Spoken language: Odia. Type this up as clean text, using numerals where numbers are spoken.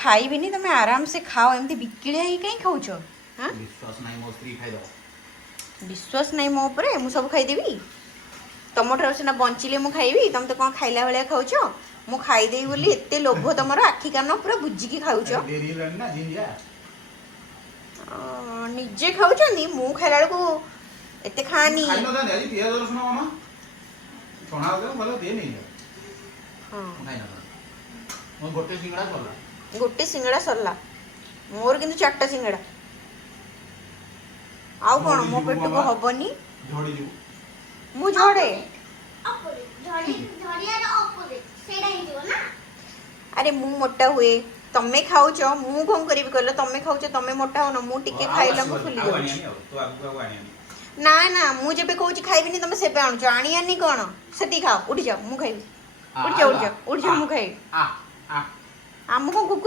ଖାଇବିନି ତମେ ଆରାମ ସେ ଖାଅ ଏମିତି ବିକିଳିଆ ହେଇ କାଇଁ ଖାଉଛ ହାଁ विश्वास नाही ମୋ ସ୍ତ୍ରୀ ଖାଇଦବ ବିଶ୍ୱାସ ନାହିଁ ମୋ ଉପରେ ମୁଁ ସବୁ ଖାଇଦେବି ତମଠାରୁ ସିନା ବଞ୍ଚିଲେ ମୁଁ ଖାଇବି ତମେ ତ କ'ଣ ଖାଇଲା ଭଳିଆ ଖାଉଛ ମୁଁ ଖାଇଦେବି ବୋଲି ଏତେ ଲୋଭ ତମର ଆଖି କାନ ପୁରା ବୁଜିକି ଖାଉଛ ଡେରି ହେଲାଣି ନା ଜିଞ୍ଜା ନିଜେ ଖାଉଛନ୍ତି ମୁଁ ଖାଇଲା ବେଳକୁ ଏତେ ଖାଆନି ଖାଇ ନଥାନ୍ତି ଆଜି ପିଆଜ ରସୁଣ ମାମା ଛଣା ହଉଥିଲା ଭଲ ଦିଏ ନେଇ ହଁ ଖାଇ ନଥାନ୍ତି ମୋ ଗୋଟେ ସିଙ୍ଗଡ଼ା ସରିଲା ଗୋଟେ ସିଙ୍ଗଡ଼ା ସରିଲା ମୋର କିନ୍ତୁ 4ଟା ସିଙ୍ଗଡ଼ା ଆଉ କ'ଣ ମୋ ପେଟକୁ ହବନି ଝଡ଼ିଯିବୁ ମୁଁ ଝଡ଼େ ଆରେ ମୁଁ ମୋଟା ହୁଏ ତମେ ଖାଉଛ ମୁଁ କ'ଣ କରିବି କହିଲ ତମେ ଖାଉଛ ତମେ ମୋଟା ହଉନ ମୁଁ ଟିକେ ଖାଇଲା ମୁଁ ଫୁଲି ଯାଉଛି ନା ନା ମୁଁ ଯେବେ କହୁଛି ଖାଇବିନି ତମେ ସେବେ ଆଣୁଛ ଆଣିଆନି କ'ଣ ସେତିକି ଖାଅ ଉଠିଯାଅ ମୁଁ ଖାଇବି ଉଠିଯାଅ ମୁଁ ଖାଇବି ଆମକୁ କ'ଣ କୁକୁର